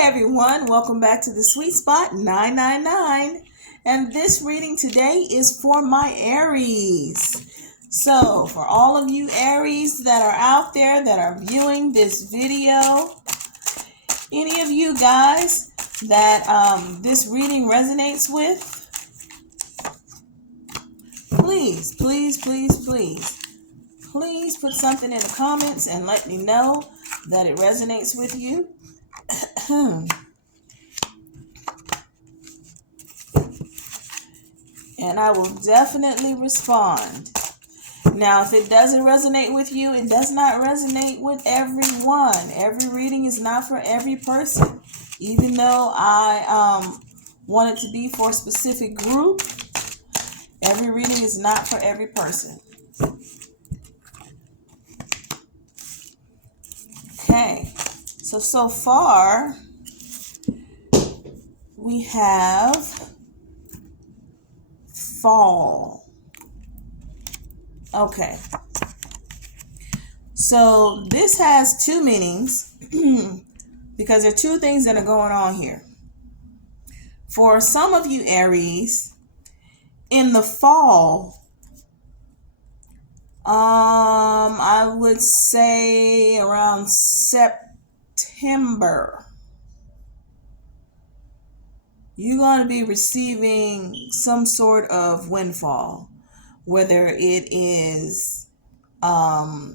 Hi everyone, welcome back to the Sweet Spot 999. And this reading today is for my Aries. So for all of you Aries that are out there that are viewing this video, any of you guys that this reading resonates with, please put something in the comments and let me know that it resonates with you. And I will definitely respond. Now, if it doesn't resonate with you, it does not resonate with everyone. Every reading is not for every person. Even though I want it to be for a specific group, every reading is not for every person. Okay, so far we have fall. Okay, so this has two meanings because there are two things that are going on here. For some of you Aries, in the fall, I would say around September, you're going to be receiving some sort of windfall, whether it is, I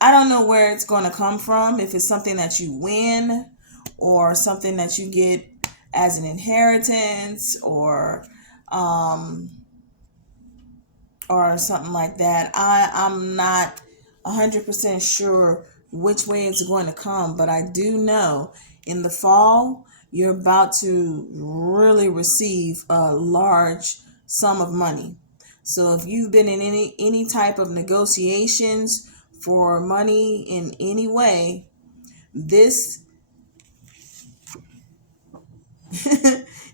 don't know where it's going to come from, if it's something that you win or something that you get as an inheritance or something like that. I'm not 100% sure which way it's going to come, but I do know in the fall, you're about to really receive a large sum of money. So if you've been in any type of negotiations for money in any way, this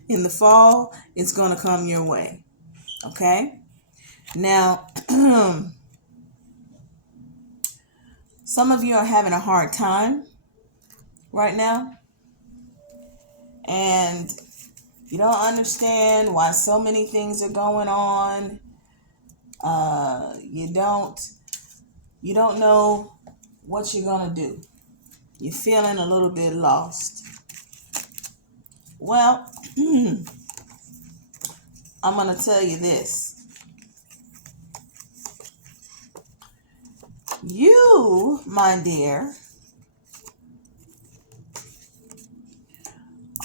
in the fall, it's going to come your way. Okay? Now, some of you are having a hard time right now, and you don't understand why so many things are going on. You don't know what you're gonna do. You're feeling a little bit lost. Well, I'm gonna tell you this. You, my dear,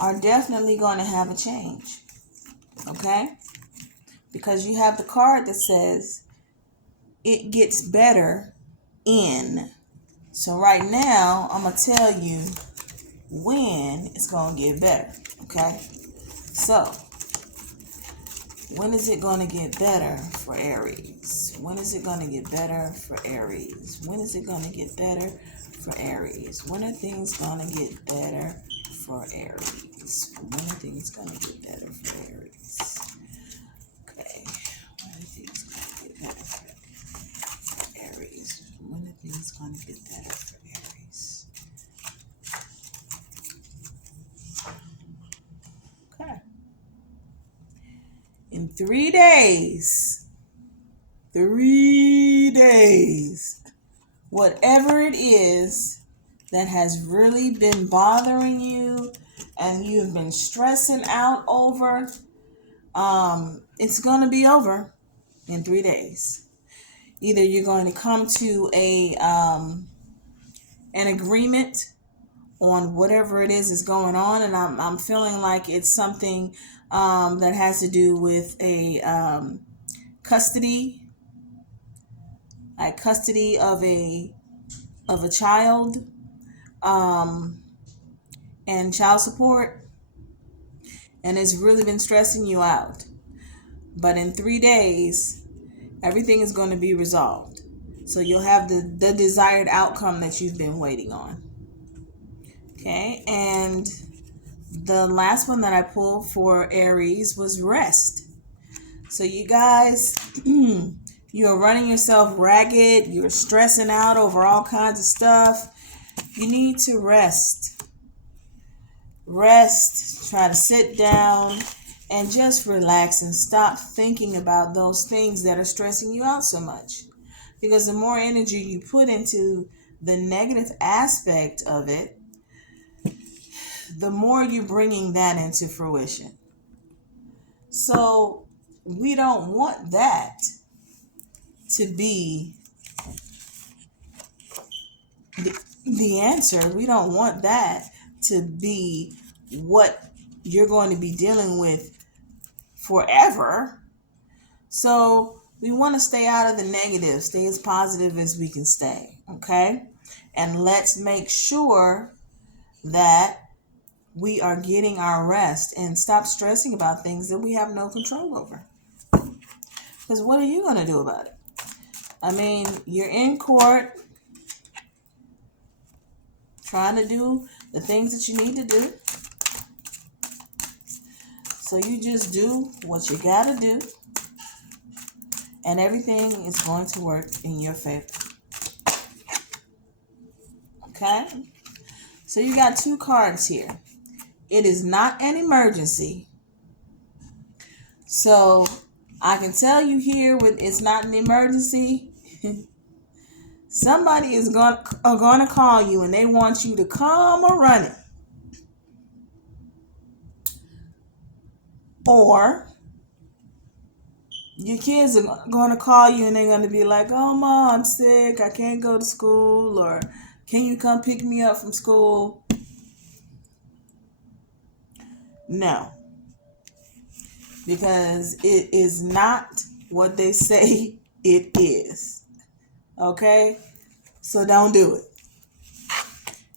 are definitely going to have a change, okay? Because you have the card that says it gets better in. So right now, I'm going to tell you when it's going to get better, okay? So, when is it going to get better for Aries? When is it going to get better for Aries? When is it going to get better for Aries? When are things going to get better for Aries? When are things going to get better for Aries? Okay. When are things going to get better for Aries? When are things going to get better for Aries? Okay. In 3 days, whatever it is that has really been bothering you and you've been stressing out over, it's going to be over in 3 days. Either you're going to come to an agreement on whatever it is going on, and I'm feeling like it's something that has to do with a custody of a child, and child support, and it's really been stressing you out. But in 3 days, everything is going to be resolved. So you'll have the desired outcome that you've been waiting on. Okay, and the last one that I pulled for Aries was rest. So you guys, you're running yourself ragged. You're stressing out over all kinds of stuff. You need to rest. rest, try to sit down and just relax and stop thinking about those things that are stressing you out so much. Because the more energy you put into the negative aspect of it, the more you're bringing that into fruition. So we don't want that to be the answer. We don't want that to be what you're going to be dealing with forever. So we want to stay out of the negative, stay as positive as we can stay, okay? And let's make sure that we are getting our rest and stop stressing about things that we have no control over. Because what are you going to do about it? I mean, you're in court trying to do the things that you need to do. So you just do what you got to do, and everything is going to work in your favor. Okay? So you got two cards here. It is not an emergency. So I can tell you here with it's not an emergency. Somebody is going to call you and they want you to come or run it. Or your kids are going to call you and they're going to be like, oh, Mom, I'm sick. I can't go to school. Or can you come pick me up from school? No. Because it is not what they say it is. Okay? So don't do it.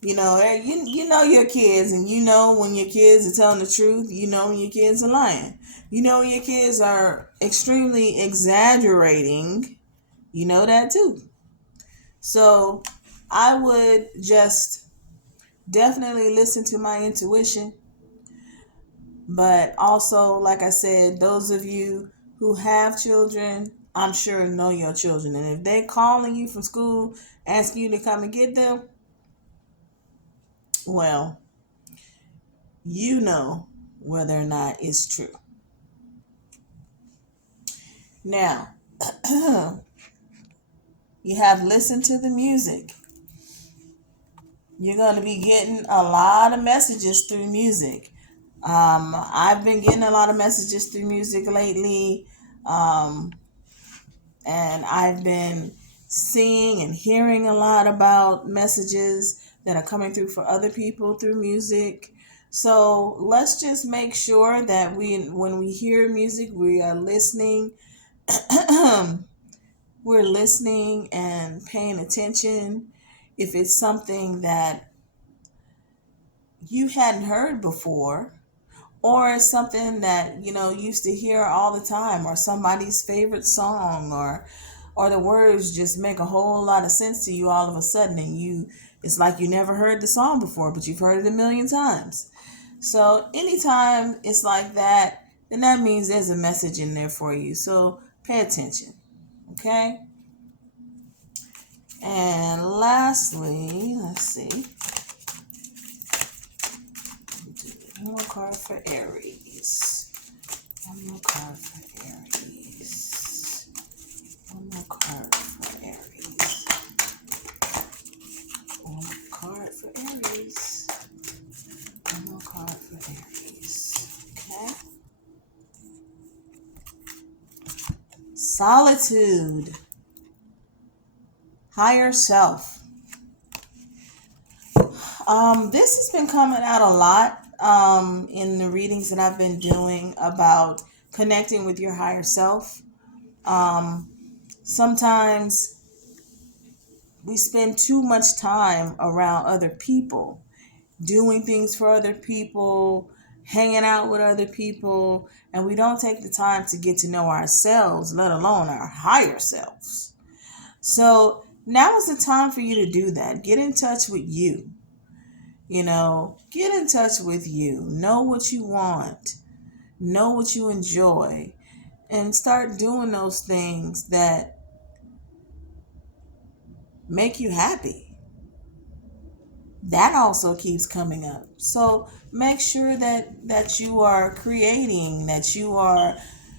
You know, you know your kids, and you know when your kids are telling the truth. You know when your kids are lying. You know when your kids are extremely exaggerating. You know that too. So I would just definitely listen to my intuition. But also, like I said, those of you who have children, I'm sure know your children. And if they're calling you from school, asking you to come and get them, well, you know whether or not it's true. Now, you have listened to the music. You're going to be getting a lot of messages through music. I've been getting a lot of messages through music lately. And I've been seeing and hearing a lot about messages that are coming through for other people through music. So let's just make sure that when we hear music, we are listening. We're listening and paying attention. If it's something that you hadn't heard before, or it's something that used to hear all the time, or somebody's favorite song, or the words just make a whole lot of sense to you all of a sudden, and it's like you never heard the song before, but you've heard it a million times. So anytime it's like that, then that means there's a message in there for you. So pay attention. Okay? And lastly, let's see. One more card for Aries. One more card for Aries. One more card for Aries. One more card for Aries. One more card for Aries. Okay. Solitude. Higher self. This has been coming out a lot in the readings that I've been doing about connecting with your higher self. Sometimes we spend too much time around other people, doing things for other people, hanging out with other people, and we don't take the time to get to know ourselves, let alone our higher selves. So now is the time for you to do that. Get in touch with you. Get in touch with you. Know what you want. Know what you enjoy. And start doing those things that make you happy. that also keeps coming up. So make sure that you are creating, that you are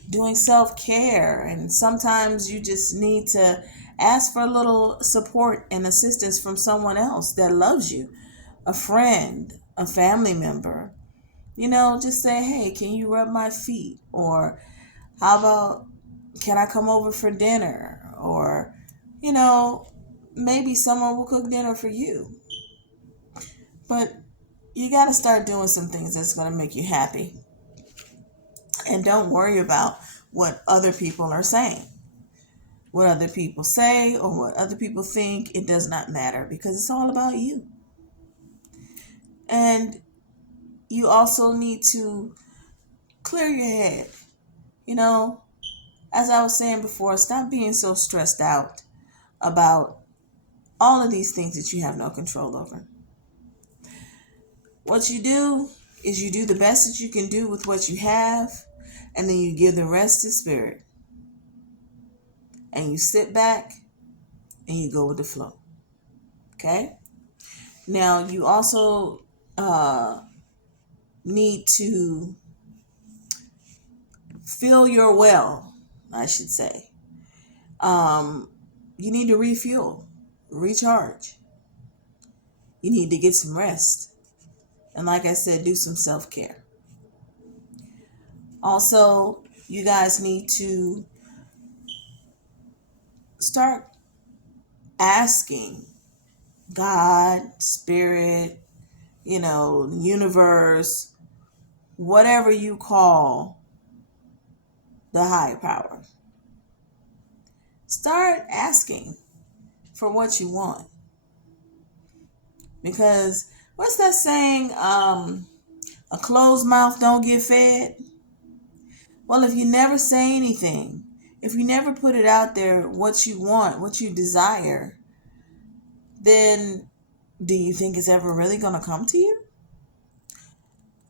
doing self-care, and sometimes you just need to ask for a little support and assistance from someone else that loves you, a friend, a family member. Just say, hey, can you rub my feet? Or how about, can I come over for dinner? Or, you know, maybe someone will cook dinner for you. But you got to start doing some things that's going to make you happy. And don't worry about what other people are saying. What other people say or what other people think, it does not matter because it's all about you. And you also need to clear your head. You know, as I was saying before, stop being so stressed out about all of these things that you have no control over. What you do is you do the best that you can do with what you have, and then you give the rest to spirit. And you sit back and you go with the flow. Okay? Now, you also need to fill your well, I should say. You need to refuel, recharge. You need to get some rest. And like I said, do some self-care. Also, you guys need to start asking God, Spirit, universe, whatever you call the higher power. Start asking for what you want. Because what's that saying? A closed mouth don't get fed. Well, if you never say anything, if you never put it out there, what you want, what you desire, then do you think it's ever really going to come to you?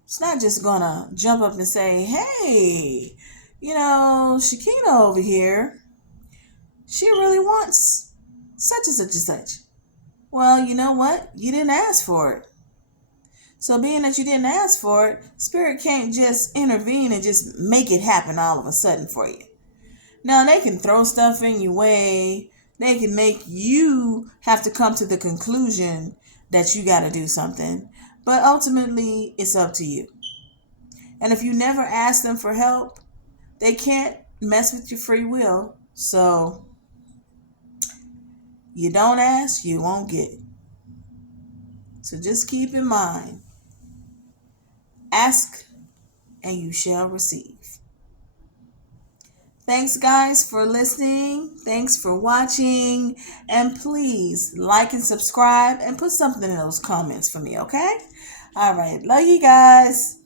It's not just going to jump up and say, hey, Shakina over here, she really wants such and such and such. Well, you know what? You didn't ask for it. So being that you didn't ask for it, Spirit can't just intervene and just make it happen all of a sudden for you. Now, they can throw stuff in your way. They can make you have to come to the conclusion that you got to do something. But ultimately, it's up to you. And if you never ask them for help, they can't mess with your free will. So you don't ask, you won't get it. So just keep in mind, ask and you shall receive. Thanks, guys, for listening. Thanks for watching. And please like and subscribe and put something in those comments for me, okay? All right. Love you guys.